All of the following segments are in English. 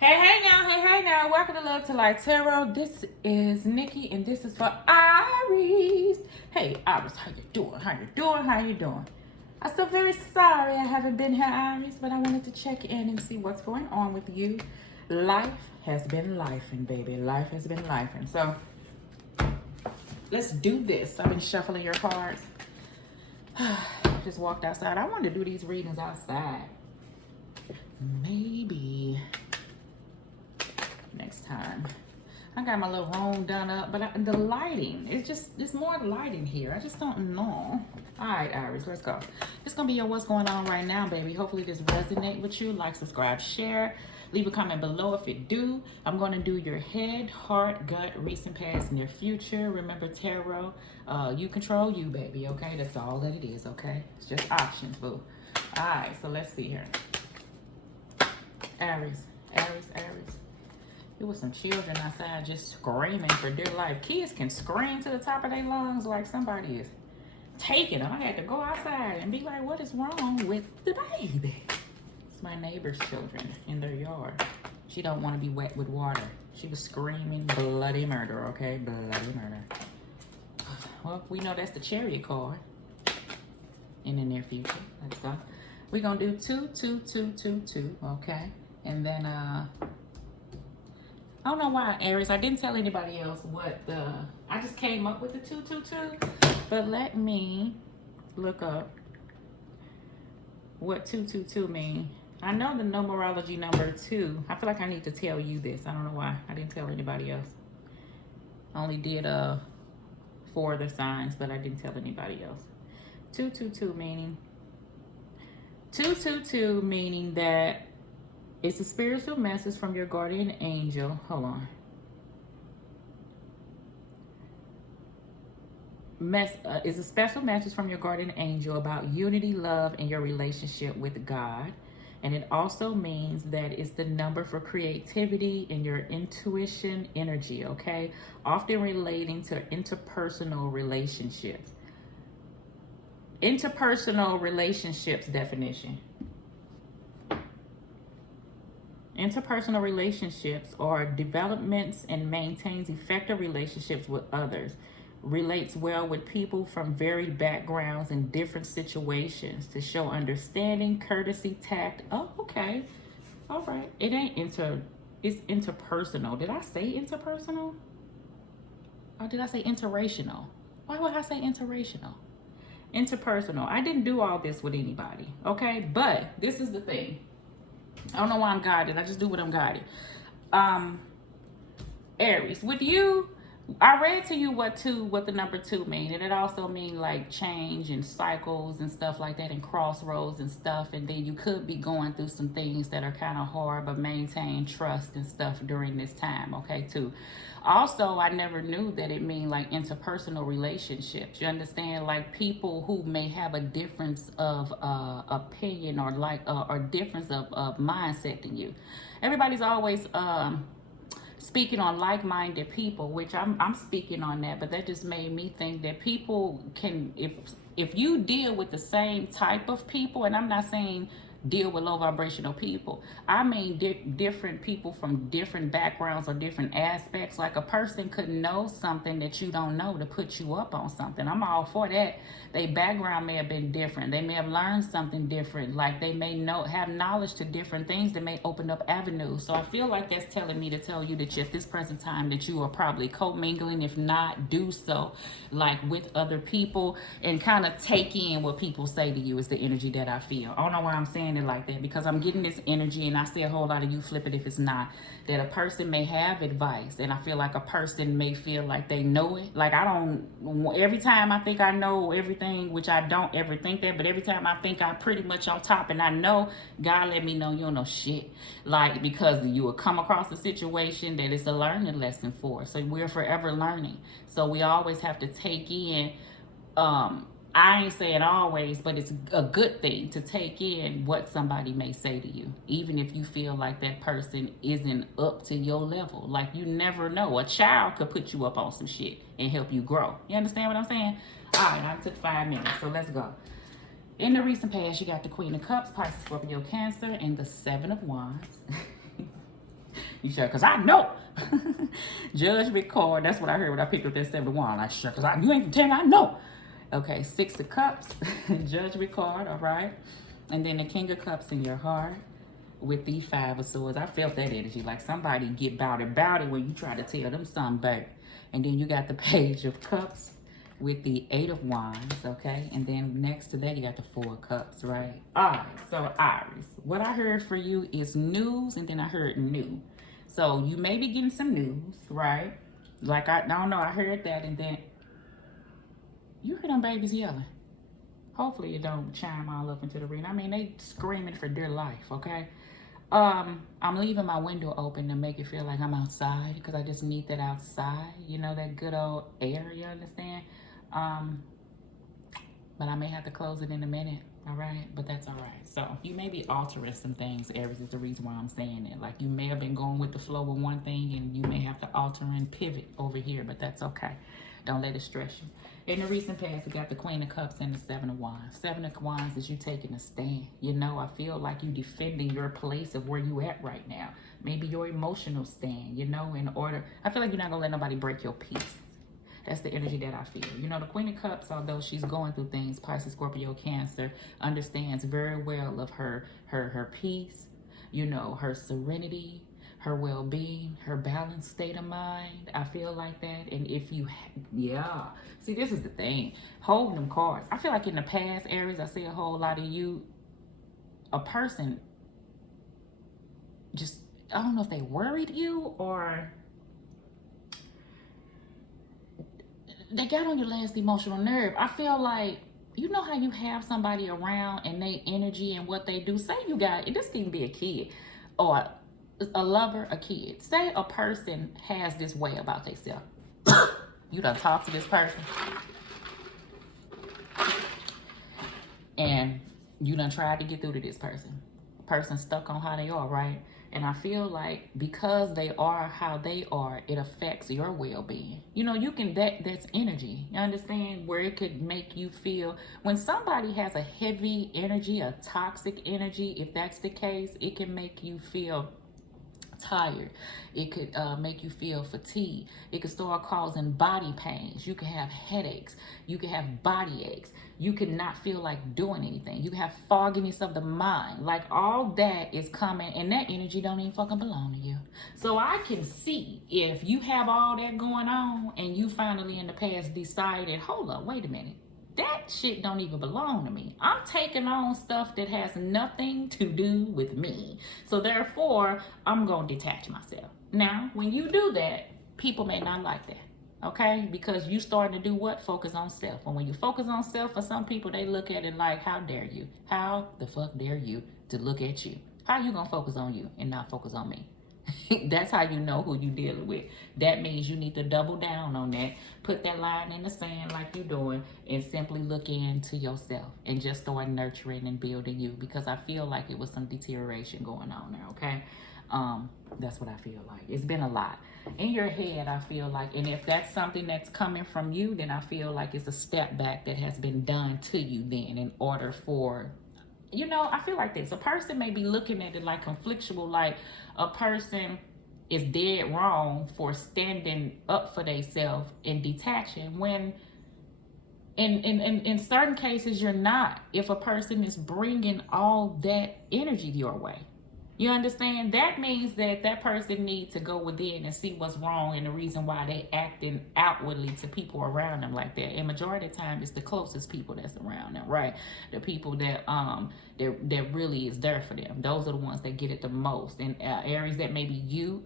Hey now, welcome to Love to Light Tarot. This is Nikki and this is for Aries. Hey Aries, how you doing? How you doing? I'm still very sorry I haven't been here, Aries, but I wanted to check in and see what's going on with you. Life has been lifing, baby. Life has been lifing. So let's do this. I've been shuffling your cards. Just walked outside. I wanted to do these readings outside. Maybe next time. I got my little room done up, but the lighting, it's more lighting here. I just don't know. All right, Iris, let's go. It's gonna be your what's going on right now, baby. Hopefully this resonate with you. Like, subscribe, share. Leave a comment below if it do. I'm gonna do your head, heart, gut, recent, past, near future. Remember, tarot, you control you, baby, okay? That's all that it is, okay? It's just options, boo. All right, so let's see here. Aries. There was some children outside just screaming for dear life. Kids can scream to the top of their lungs like somebody is taking them. I had to go outside and be like, what is wrong with the baby? It's my neighbor's children in their yard. She don't want to be wet with water. She was screaming bloody murder, okay? Bloody murder. Well, we know that's the chariot card in the near future. Let's go. We're going to do 2, 2, 2, 2, 2, okay? And then, I don't know why, Aries. I didn't tell anybody else what I just came up with the 222. But let me look up what 222 mean. I know the numerology number 2. I feel like I need to tell you this. I don't know why. I didn't tell anybody else. I only did 4 other signs, but I didn't tell anybody else. 222 meaning that it's a spiritual message from your guardian angel. Hold on. It's a special message from your guardian angel about unity, love, and your relationship with God. And it also means that it's the number for creativity and your intuition energy, okay? Often relating to interpersonal relationships. Interpersonal relationships definition. Interpersonal relationships are developments and maintains effective relationships with others. Relates well with people from varied backgrounds and different situations to show understanding, courtesy, tact. Oh, okay. All right. It ain't it's interpersonal. Did I say interpersonal? Or did I say interracial? Why would I say interracial? Interpersonal. I didn't do all this with anybody, okay? But this is the thing. I don't know why I'm guided. I just do what I'm guided. Aries, with you, I read to you what the number 2 mean, and it also mean like change and cycles and stuff like that, and crossroads and stuff. And then you could be going through some things that are kind of hard, but maintain trust and stuff during this time, okay, too. Also, I never knew that it mean like interpersonal relationships. You understand, like people who may have a difference of opinion or like or difference of mindset than you. Everybody's always speaking on like-minded people, which I'm speaking on that, but that just made me think that people can, if you deal with the same type of people, and I'm not saying deal with low vibrational people, I mean different people from different backgrounds or different aspects. Like a person could know something that you don't know to put you up on something. I'm all for that. Their background may have been different. They may have learned something different. Like they may have knowledge to different things that may open up avenues. So I feel like that's telling me to tell you that at this present time that you are probably co-mingling. If not, do so like with other people and kind of take in what people say to you is the energy that I feel. I don't know why I'm saying it like that, because I'm getting this energy, and I see a whole lot of you flip it if it's not, that a person may have advice, and I feel like a person may feel like they know it. Like I don't, every time I think I know everything, which I don't ever think that, but every time I think I'm pretty much on top and I know, God let me know you don't know shit. Like, because you will come across a situation that is a learning lesson for. So we're forever learning. So we always have to take in, I ain't saying always, but it's a good thing to take in what somebody may say to you, even if you feel like that person isn't up to your level. Like, you never know. A child could put you up on some shit and help you grow. You understand what I'm saying? All right, I took 5 minutes, so let's go. In the recent past, you got the Queen of Cups, Pisces, Scorpio, Cancer, and the 7 of Wands. You sure? Because I know. Judge, record. That's what I heard when I picked up that 71. Like, sure, because you ain't from 10, I know. Okay, 6 of Cups. Judge, record, all right? And then the King of Cups in your heart with the 5 of Swords. I felt that energy. Like somebody get about it when you try to tell them something, babe. And then you got the Page of Cups with the 8 of Wands, okay? And then next to that, you got the 4 of Cups, right? All right, so Aries, what I heard for you is news, and then I heard new. So you may be getting some news, right? Like, I don't know, I heard that, and then you heard them babies yelling. Hopefully it don't chime all up into the ring. I mean, they screaming for dear life, okay? I'm leaving my window open to make it feel like I'm outside because I just need that outside, you know, that good old air, you understand? But I may have to close it in a minute, all right? But that's all right. So you may be altering some things, Aries, is the reason why I'm saying it. Like you may have been going with the flow with one thing and you may have to alter and pivot over here, but that's okay. Don't let it stress you. In the recent past, we got the Queen of Cups and the 7 of Wands. 7 of Wands is you taking a stand. You know, I feel like you defending your place of where you at right now. Maybe your emotional stand, you know, in order. I feel like you're not going to let nobody break your peace. That's the energy that I feel. You know, the Queen of Cups, although she's going through things, Pisces, Scorpio, Cancer, understands very well of her peace, you know, her serenity, her well-being, her balanced state of mind. I feel like that. And if you, yeah. See, this is the thing. Holding them cards. I feel like in the past, Aries, I see a whole lot of you, a person just, I don't know if they worried you or they got on your last emotional nerve. I feel like, you know how you have somebody around and they energy and what they do. Say you got, this can be a kid or a lover, a kid. Say a person has this way about themselves. You done talk to this person and you done tried to get through to this person. Person stuck on how they are, right? And I feel like because they are how they are, it affects your well-being. You know, you can, that's energy. You understand? Where it could make you feel, when somebody has a heavy energy, a toxic energy, if that's the case, it can make you feel tired. It could make you feel fatigued. It could start causing body pains. You can have headaches. You can have body aches. You could not feel like doing anything. You can have fogginess of the mind. Like all that is coming and that energy don't even fucking belong to you. So I can see if you have all that going on and you finally in the past decided, hold up, wait a minute. That shit don't even belong to me. I'm taking on stuff that has nothing to do with me. So therefore, I'm going to detach myself. Now, when you do that, people may not like that. Okay? Because you starting to do what? Focus on self. And when you focus on self, for some people, they look at it like, how dare you? How the fuck dare you to look at you? How you going to focus on you and not focus on me? That's how you know who you dealing with. That means you need to double down on that. Put that line in the sand like you're doing and simply look into yourself and just start nurturing and building you, because I feel like it was some deterioration going on there, okay? That's what I feel like. It's been a lot. In your head, I feel like, and if that's something that's coming from you, then I feel like it's a step back that has been done to you then in order for, you know, I feel like this. A person may be looking at it like conflictual, like a person is dead wrong for standing up for themselves in detaching when in certain cases you're not, if a person is bringing all that energy your way. You understand? That means that that person needs to go within and see what's wrong and the reason why they acting outwardly to people around them like that. And majority of the time, it's the closest people that's around them, right? The people that that really is there for them. Those are the ones that get it the most. And Aries, that maybe you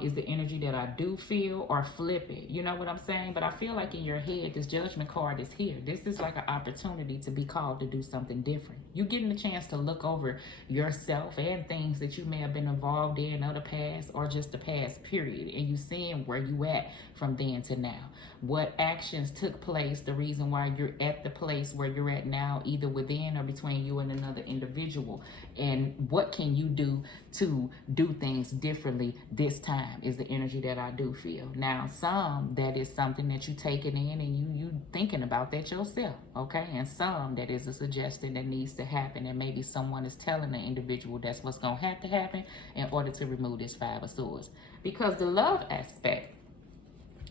is the energy that I do feel, or flip it. You know what I'm saying? But I feel like in your head, this Judgment card is here. This is like an opportunity to be called to do something different. You're getting a chance to look over yourself and things that you may have been involved in the past or just the past period. And you seeing where you at from then to now. What actions took place, the reason why you're at the place where you're at now, either within or between you and another individual. And what can you do to do things differently this this time is the energy that I do feel. Now, some that is something that you taking in and you thinking about that yourself, okay? And some that is a suggestion that needs to happen, and maybe someone is telling the individual that's what's gonna have to happen in order to remove this Five of Swords. Because the love aspect,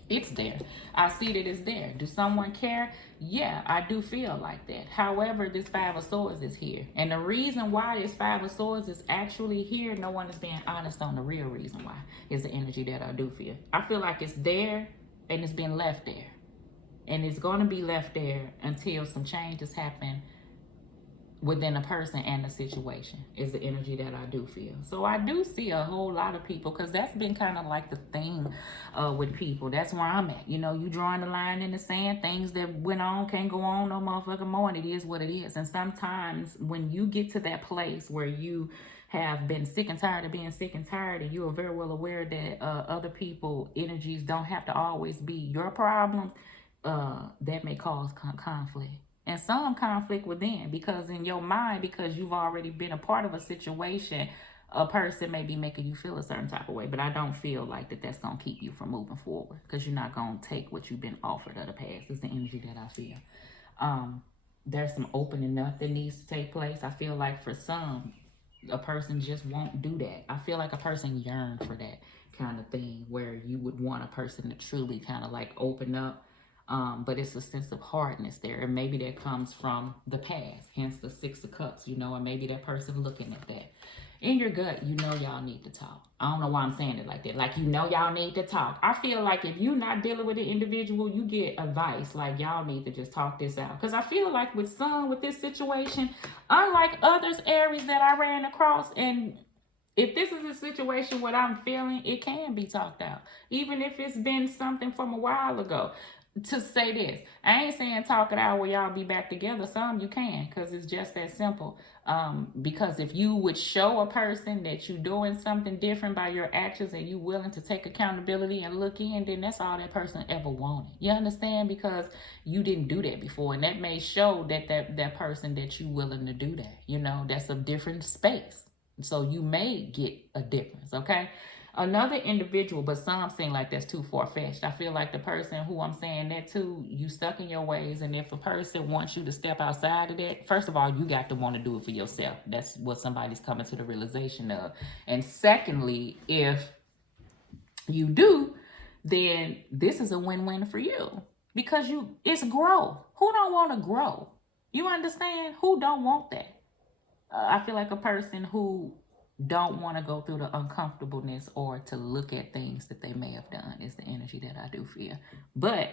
it's there. I see that it's there. Do someone care? Yeah, I do feel like that. However, this Five of Swords is here. And the reason why this Five of Swords is actually here, no one is being honest on the real reason why, is the energy that I do feel. I feel like it's there and it's been left there. And it's going to be left there until some changes happen within a person and the situation, is the energy that I do feel. So I do see a whole lot of people, because that's been kind of like the thing with people. That's where I'm at. You know, you drawing the line in the sand. Things that went on can't go on no motherfucking more, and it is what it is. And sometimes when you get to that place where you have been sick and tired of being sick and tired, and you are very well aware that other people energies don't have to always be your problems, that may cause conflict. And some conflict within, because in your mind, because you've already been a part of a situation, a person may be making you feel a certain type of way. But I don't feel like that's going to keep you from moving forward, because you're not going to take what you've been offered of the past. It's the energy that I feel. There's some opening up that needs to take place. I feel like for some, a person just won't do that. I feel like a person yearns for that kind of thing, where you would want a person to truly kind of like open up. But it's a sense of hardness there, and maybe that comes from the past, hence the Six of Cups, you know, and maybe that person looking at that. In your gut, you know y'all need to talk. I don't know why I'm saying it like that. Like, you know y'all need to talk. I feel like if you're not dealing with an individual, you get advice, like y'all need to just talk this out. Because I feel like with this situation, unlike others, Aries, that I ran across, and if this is a situation what I'm feeling, it can be talked out. Even if it's been something from a while ago. To say this, I ain't saying talk it out where y'all be back together. Some you can, because it's just that simple. Because if you would show a person that you're doing something different by your actions, and you willing to take accountability and look in, then that's all that person ever wanted. You understand? Because you didn't do that before, and that may show that person that you willing to do that. You know, that's a different space. So you may get a difference, okay? Another individual, but some seem like that's too far-fetched. I feel like the person who I'm saying that to, you stuck in your ways, and if a person wants you to step outside of that, first of all, you got to want to do it for yourself. That's what somebody's coming to the realization of. And secondly, if you do, then this is a win-win for you, because it's growth. Who don't want to grow? You understand? Who don't want that? I feel like a person who don't want to go through the uncomfortableness or to look at things that they may have done is the energy that I do feel. But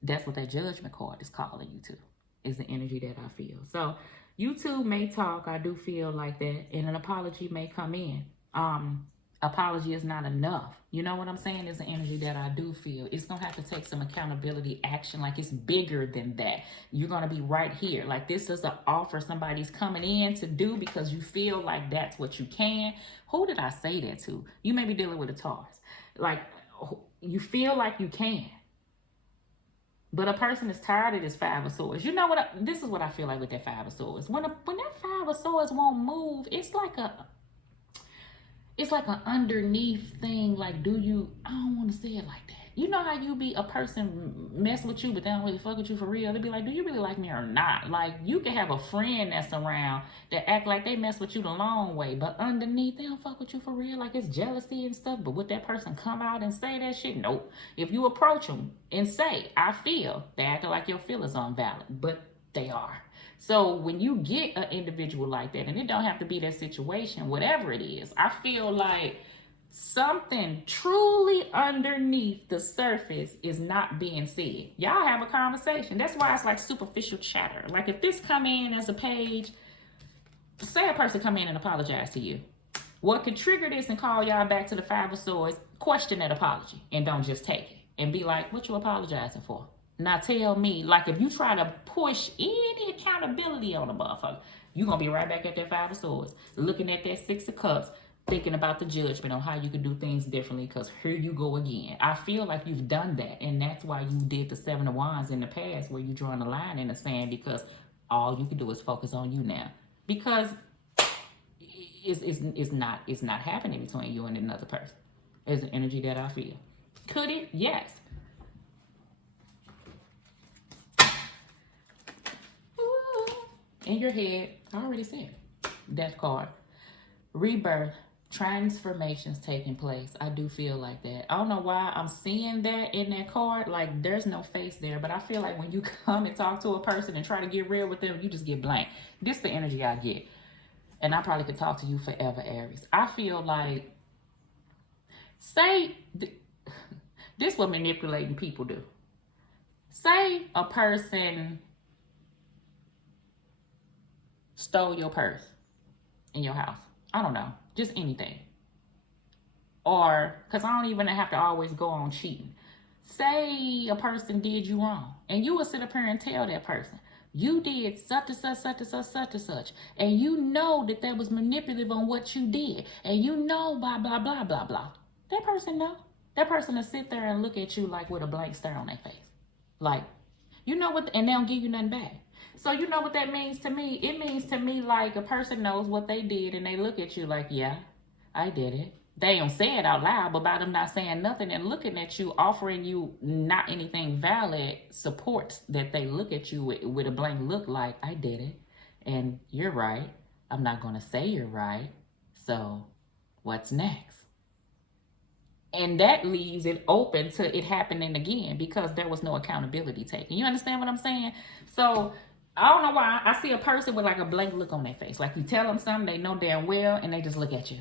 that's what that Judgment card is calling you to, is the energy that I feel. So you two may talk. I do feel like that, and an apology may come in. Apology is not enough. You know what I'm saying? Is the energy that I do feel. It's going to have to take some accountability action. Like, it's bigger than that. You're going to be right here. Like, this is an offer somebody's coming in to do because you feel like that's what you can. Who did I say that to? You may be dealing with a Taurus. Like, you feel like you can. But a person is tired of this Five of Swords. You know what? This is what I feel like with that Five of Swords. When that Five of Swords won't move, it's like an underneath thing. Like, I don't want to say it like that. You know how you be a person mess with you, but they don't really fuck with you for real. They be like, do you really like me or not? Like, you can have a friend that's around that act like they mess with you the long way, but underneath, they don't fuck with you for real. Like, it's jealousy and stuff. But would that person come out and say that shit? Nope. If you approach them and say, I feel, they act like your feelings aren't valid, but they are. So when you get an individual like that, and it don't have to be that situation, whatever it is, I feel like something truly underneath the surface is not being said. Y'all have a conversation. That's why it's like superficial chatter. Like, if this come in as a page, say a person come in and apologize to you. What could trigger this and call y'all back to the Five of Swords? Question that apology and don't just take it and be like, what you apologizing for? Now tell me, like, if you try to push any accountability on a motherfucker, you're going to be right back at that Five of Swords, looking at that Six of Cups, thinking about the Judgment on how you could do things differently, because here you go again. I feel like you've done that, and that's why you did the Seven of Wands in the past, where you're drawing a line in the sand, because all you can do is focus on you now. Because it's not happening between you and another person. is the energy that I feel. Could it? Yes. Ooh. In your head, I already said death card. Rebirth, transformations taking place. I do feel like that. I don't know why I'm seeing that in that card. Like, there's no face there, but I feel like when you come and talk to a person and try to get real with them, you just get blank. This is the energy I get. And I probably could talk to you forever, Aries. I feel like, say, this is what manipulating people do. Say a person stole your purse in your house. I don't know, just anything. Or, because I don't even have to always go on cheating. Say a person did you wrong, and you will sit up here and tell that person, you did such and such, such and such, such and such, and you know that was manipulative on what you did, and you know blah, blah, blah, blah, blah. That person know. That person will sit there and look at you like with a blank stare on their face. Like, you know what, and they don't give you nothing back. So you know what that means to me? It means to me like a person knows what they did and they look at you like, yeah, I did it. They don't say it out loud, but by them not saying nothing and looking at you, offering you not anything valid, supports that they look at you with a blank look like, I did it. And you're right. I'm not going to say you're right. So what's next? And that leaves it open to it happening again because there was no accountability taken. You understand what I'm saying? So I don't know why I see a person with like a blank look on their face. Like you tell them something, they know damn well, and they just look at you.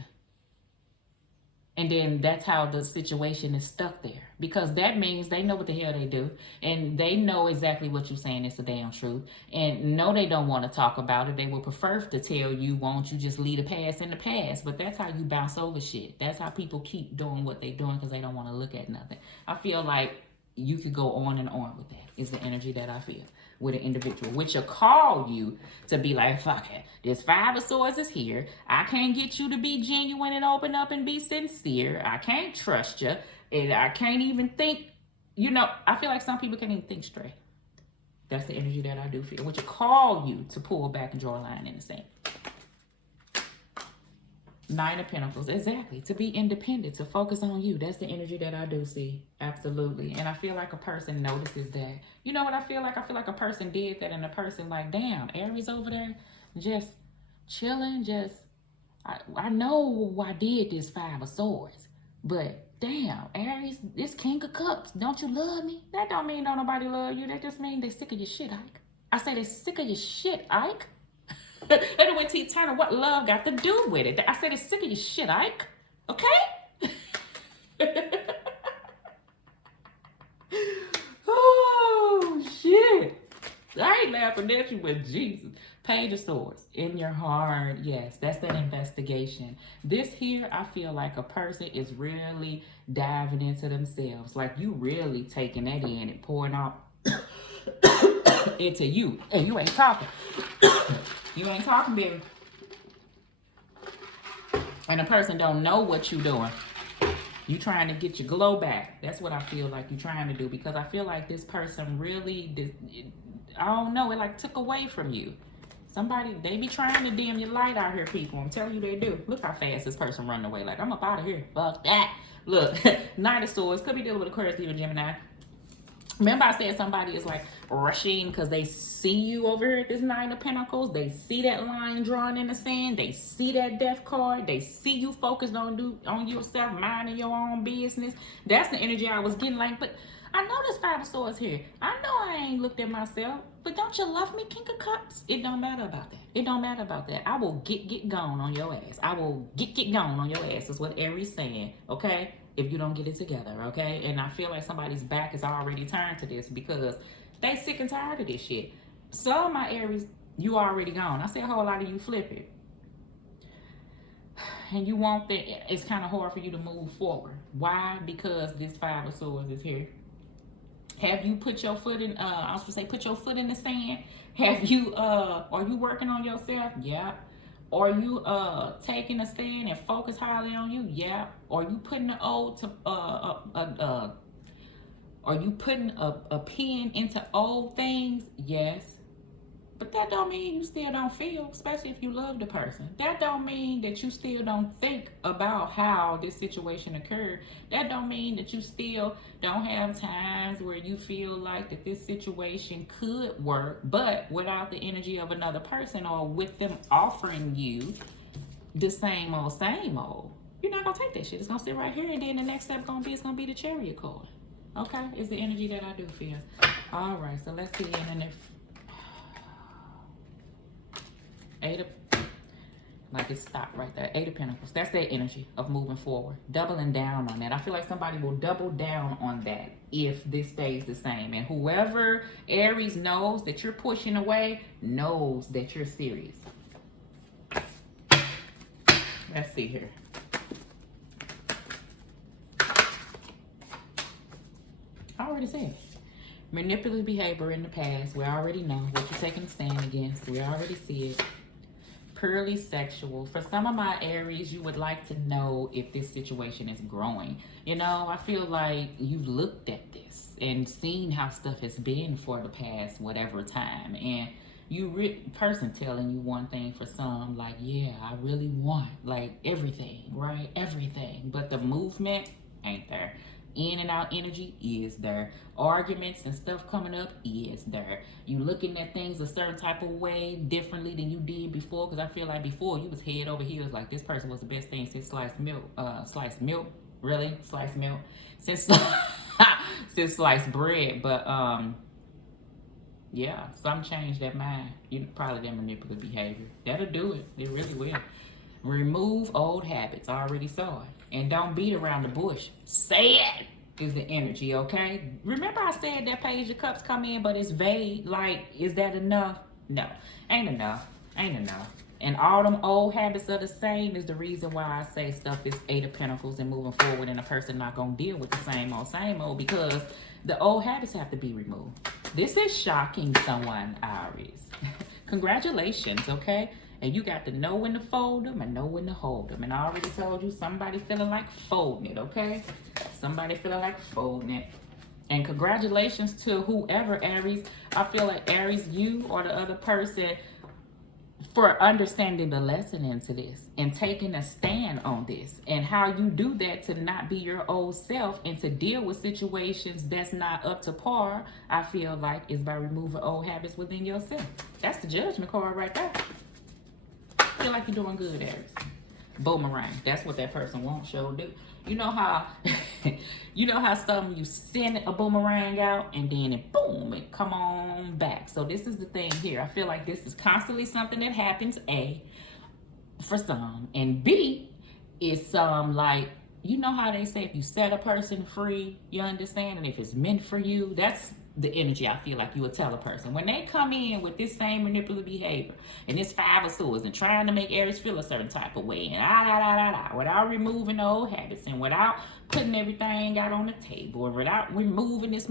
And then that's how the situation is stuck there. Because that means they know what the hell they do. And they know exactly what you're saying is the damn truth. And no, they don't want to talk about it. They would prefer to tell you, won't you just leave the past in the past? But that's how you bounce over shit. That's how people keep doing what they're doing because they don't want to look at nothing. I feel like you could go on and on with that is the energy that I feel with an individual, which will call you to be like, fuck it, this Five of Swords is here. I can't get you to be genuine and open up and be sincere. I can't trust you. And I can't even think, you know, I feel like some people can't even think straight. That's the energy that I do feel, which will call you to pull back and draw a line in the sand. Nine of Pentacles, exactly. To be independent, to focus on you. That's the energy that I do see. Absolutely. And I feel like a person notices that. You know what I feel like? I feel like a person did that and a person like, damn, Aries over there just chilling, just, I know I did this Five of Swords, but damn, Aries, this King of Cups, don't you love me? That don't mean don't nobody love you. That just mean they sick of your shit, Ike. I say they sick of your shit, Ike. Anyway, T. Turner, what love got to do with it? I said it's sick of your shit, Ike. Okay? Oh, shit. I ain't laughing at you, but Jesus. Page of Swords. In your heart, yes. That's that investigation. This here, I feel like a person is really diving into themselves. Like you really taking that in and pouring out into you. And you ain't talking. You ain't talking, baby. And the person don't know what you doing. You trying to get your glow back. That's what I feel like you trying to do. Because I feel like this person really, I don't know, it like took away from you. Somebody, they be trying to dim your light out here, people. I'm telling you they do. Look how fast this person running away. Like, I'm up out of here. Fuck that. Look, Knight of Swords. Could be dealing with Aquarius, Leo, Gemini. Remember I said somebody is like rushing because they see you over here at this Nine of Pentacles. They see that line drawn in the sand. They see that death card. They see you focused on yourself, minding your own business. That's the energy I was getting like, but I know this Five of Swords here. I know I ain't looked at myself, but don't you love me, King of Cups? It don't matter about that. It don't matter about that. I will get gone on your ass. I will get gone on your ass is what Aries saying, okay? If you don't get it together, okay? And I feel like somebody's back is already turned to this because they sick and tired of this shit. Some of my Aries, you already gone. I see a whole lot of you flip it. And you want that, it's kind of hard for you to move forward. Why? Because this Five of Swords is here. Have you put your foot in, I was gonna say put your foot in the sand? Have you, are you working on yourself? Yeah. Are you taking a stand and focus highly on you? Yeah. Are you putting the old to are you putting a pin into old things? Yes. But that don't mean you still don't feel, especially if you love the person. That don't mean that you still don't think about how this situation occurred. That don't mean that you still don't have times where you feel like that this situation could work, but without the energy of another person or with them offering you the same old. You're not gonna take that shit. It's gonna sit right here, and then the next step is gonna be the Chariot card. Okay, it's the energy that I do feel. All right, so let's see. And if Eight of, like it stopped right there. Eight of Pentacles. That's their energy of moving forward. Doubling down on that. I feel like somebody will double down on that if this stays the same. And whoever Aries knows that you're pushing away knows that you're serious. Let's see here. I already said it. Manipulative behavior in the past. We already know what you're taking a stand against. We already see it. Purely sexual. For some of my Aries, you would like to know if this situation is growing. You know, I feel like you've looked at this and seen how stuff has been for the past whatever time. And you person telling you one thing for some, like, yeah, I really want like everything, right? Everything. But the movement ain't there. In and out energy is there. Arguments and stuff coming up is there. You looking at things a certain type of way differently than you did before, because I feel like before you was head over heels like this person was the best thing since sliced milk. Sliced milk? Really? Sliced milk? Since since sliced bread. But yeah, some change that mind. You probably that manipulative behavior. That'll do it. It really will. Remove old habits. I already saw it. And don't beat around the bush. Say it is the energy, okay? Remember I said that Page of Cups come in, but it's vague. Like, is that enough? No, ain't enough. Ain't enough. And all them old habits are the same is the reason why I say stuff is Eight of Pentacles and moving forward, and a person not going to deal with the same old, because the old habits have to be removed. This is shocking someone, Aries. Congratulations, okay? And you got to know when to fold them and know when to hold them. And I already told you somebody feeling like folding it, okay? Somebody feeling like folding it. And congratulations to whoever, Aries. I feel like Aries, you or the other person, for understanding the lesson into this and taking a stand on this, and how you do that to not be your old self and to deal with situations that's not up to par. I feel like is by removing old habits within yourself. That's the Judgment card right there. I feel like you're doing good, Aries. Boomerang. That's what that person wants, sure do. You know how some you send a boomerang out and then it boom, it come on back. So this is the thing here. I feel like this is constantly something that happens, A, for some, and B is like, you know how they say if you set a person free, you understand, and if it's meant for you, that's the energy I feel like you would tell a person. When they come in with this same manipulative behavior and this Five of Swords and trying to make Aries feel a certain type of way and without removing the old habits and without putting everything out on the table and without removing this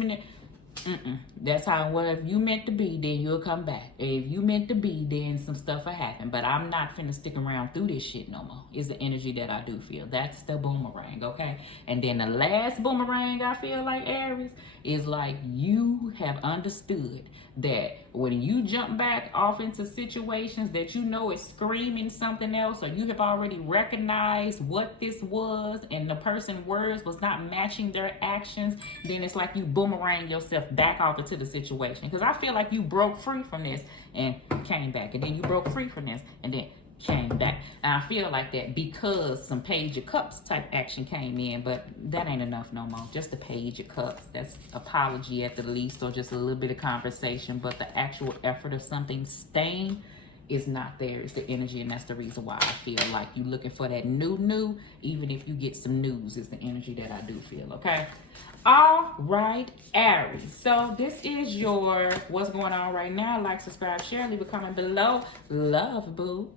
that's how, well, if you meant to be, then you'll come back. If you meant to be, then some stuff will happen. But I'm not finna stick around through this shit no more. Is the energy that I do feel. That's the boomerang, okay? And then the last boomerang I feel like, Aries, is like you have understood that when you jump back off into situations that you know is screaming something else, or you have already recognized what this was and the person's words was not matching their actions, then it's like you boomerang yourself back off into the situation. Because I feel like you broke free from this and came back, and then you broke free from this and then came back. And I feel like that because some Page of Cups type action came in, but that ain't enough no more. Just the Page of Cups. That's apology at the least, or just a little bit of conversation, but the actual effort of something staying is not there. It's the energy, and that's the reason why I feel like you looking for that new, even if you get some news, is the energy that I do feel, okay? All right, Aries. So this is your what's going on right now. Like, subscribe, share, leave a comment below. Love, boo.